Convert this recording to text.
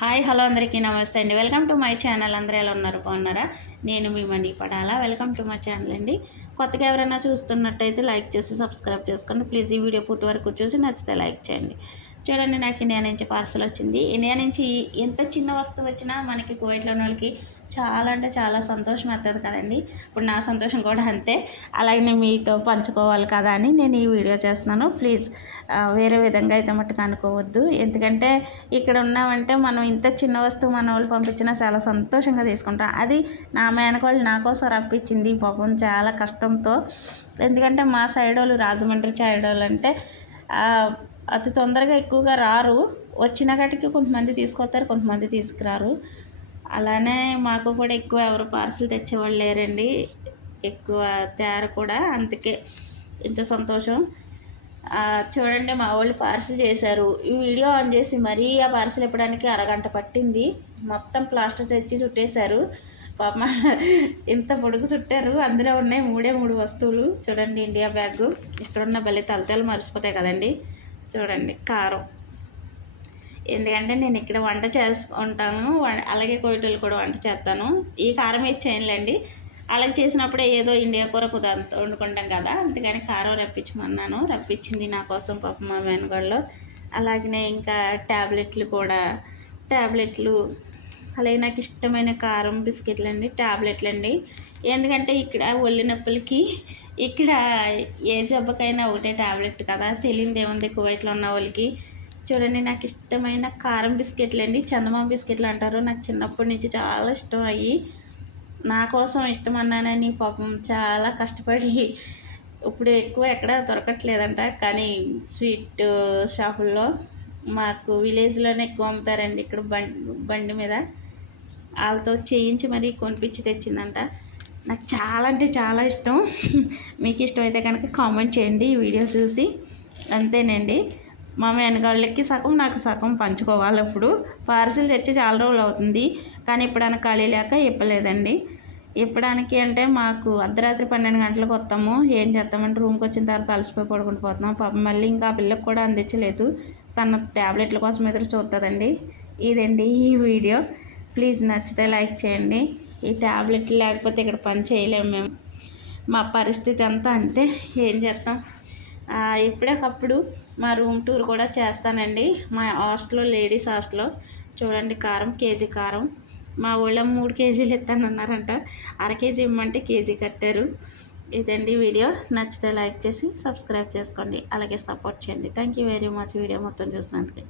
Hi hello అందరికీ నమస్తే అండి. Welcome to my channel. అందరూ ఎలా ఉన్నారు? బాగున్నారా? నేను మీ money Padala. Welcome to my channel అండి. కొత్తగా ఎవరైనా చూస్తున్నట్టయితే లైక్ చేసి సబ్స్క్రైబ్ చేసుకోండి ప్లీజ్. ఈ వీడియో పూర్తి వరకు చూసి నచ్చితే లైక్ చేయండి. చూడండి, నాకు ఇండియా నుంచి పార్సల్ వచ్చింది. ఇండియా నుంచి ఎంత చిన్న వస్తువు వచ్చినా మనకి కువైట్లో ఉన్న వాళ్ళకి చాలా అంటే చాలా సంతోషం అవుతుంది కదండి. ఇప్పుడు నా సంతోషం కూడా అంతే. అలాగే మీతో పంచుకోవాలి కదా అని నేను ఈ వీడియో చేస్తున్నాను. ప్లీజ్ వేరే విధంగా అయితే మట్టుకు అనుకోవద్దు. ఎందుకంటే ఇక్కడ ఉన్నామంటే మనం ఇంత చిన్న వస్తువు మన వాళ్ళు పంపించినా చాలా సంతోషంగా తీసుకుంటాం. అది నా మేనకోళ్ళు నా కోసం రప్పించింది పాపం చాలా కష్టంతో. ఎందుకంటే మా సైడ్ వాళ్ళు రాజమండ్రి సైడ్ వాళ్ళు అంటే అతి తొందరగా ఎక్కువగా రారు. వచ్చిన కాటికి కొంతమంది తీసుకొస్తారు, కొంతమంది తీసుకురారు. అలానే మాకు కూడా ఎక్కువ ఎవరు పార్సిల్ తెచ్చేవాళ్ళు లేరండి, ఎక్కువ తయారు కూడా. అందుకే ఇంత సంతోషం. చూడండి, మా వాళ్ళు పార్సిల్ చేశారు. ఈ వీడియో ఆన్ చేసి మరీ ఆ పార్సిల్ ఇప్పడానికి అరగంట పట్టింది. మొత్తం ప్లాస్టర్ తెచ్చి చుట్టేశారు. పాప ఇంత పొడుగు చుట్టారు. అందులో ఉన్నాయి మూడు వస్తువులు. చూడండి, ఇండియా బ్యాగ్. ఇక్కడున్న భలే తలతలు మర్చిపోతాయి కదండి. చూడండి, కారం. ఎందుకంటే నేను ఇక్కడ వంట చేసుకుంటాను, అలాగే కోయిటలు కూడా వంట చేస్తాను. ఈ కారం వేసి చేయనులేండి. అలాగే చేసినప్పుడే ఏదో ఇండియా కొరకు దాంతో వండుకుంటాం కదా, అందుకని కారం రప్పించమన్నాను. రప్పించింది నా కోసం పాపం మా మేనగాళ్ళు. అలాగనే ఇంకా ట్యాబ్లెట్లు కూడా, ట్యాబ్లెట్లు. అలాగే నాకు ఇష్టమైన కారం బిస్కెట్లు అండి, ట్యాబ్లెట్లు అండి. ఎందుకంటే ఇక్కడ ఒళ్ళు నొప్పులకి ఇక్కడ ఏ జబ్బకైనా ఒకటే ట్యాబ్లెట్ కదా, తెలియదు ఏముంది కువైట్లో ఉన్న వాళ్ళకి. చూడండి, నాకు ఇష్టమైన కారం బిస్కెట్లు అండి, చందమామ బిస్కెట్లు అంటారు. నాకు చిన్నప్పటి నుంచి చాలా ఇష్టం అయ్యి. నా కోసం ఇష్టం అన్నానని పాపం చాలా కష్టపడి, ఇప్పుడు ఎక్కువ ఎక్కడ దొరకట్లేదంట, కానీ స్వీట్ షాపుల్లో మాకు విలేజ్లోనే ఎక్కువ అమ్ముతారండి. ఇక్కడ బండి మీద వాళ్ళతో చేయించి మరీ కొనిపించి తెచ్చిందంట. నాకు చాలా అంటే చాలా ఇష్టం. మీకు ఇష్టమైతే కనుక కామెంట్ చేయండి ఈ వీడియో చూసి. అంతేనండి, మా మేనగాళ్ళకి సగం నాకు సగం పంచుకోవాలి. ఇప్పుడు పార్సిల్ తెచ్చి చాలా రోజులు అవుతుంది, కానీ ఇప్పుడైనా ఖాళీ లేక ఇప్పలేదండి. ఇప్పడానికి అంటే మాకు అర్ధరాత్రి 12 గంటలకు వస్తాము. ఏం చేస్తామంటే రూమ్కి వచ్చిన తర్వాత అలసిపోయి పడుకుంటూ పోతున్నాం. పాపం మళ్ళీ ఇంకా ఆ పిల్లకి కూడా అందించలేదు, తన ట్యాబ్లెట్ల కోసం ఎదురు చూస్తుందండి. ఇదండి ఈ వీడియో. ప్లీజ్ నచ్చితే లైక్ చేయండి. ఈ ట్యాబ్లెట్లు లేకపోతే ఇక్కడ పని చేయలేము మేము. మా పరిస్థితి అంతా అంతే, ఏం చేస్తాం. ఎప్పుడొకప్పుడు మా రూమ్ టూర్ కూడా చేస్తానండి, మా హాస్టల్లో, లేడీస్ హాస్టల్లో. చూడండి, కారం, కేజీ కారం. మా ఊళ్ళో 3 కేజీలు ఇస్తానన్నారంట, అర కేజీ ఇమ్మంటే కేజీ కట్టారు. ఇదండి వీడియో. నచ్చితే లైక్ చేసి సబ్స్క్రైబ్ చేసుకోండి, అలాగే సపోర్ట్ చేయండి. Thank you very much video మొత్తం చూసినందుకు.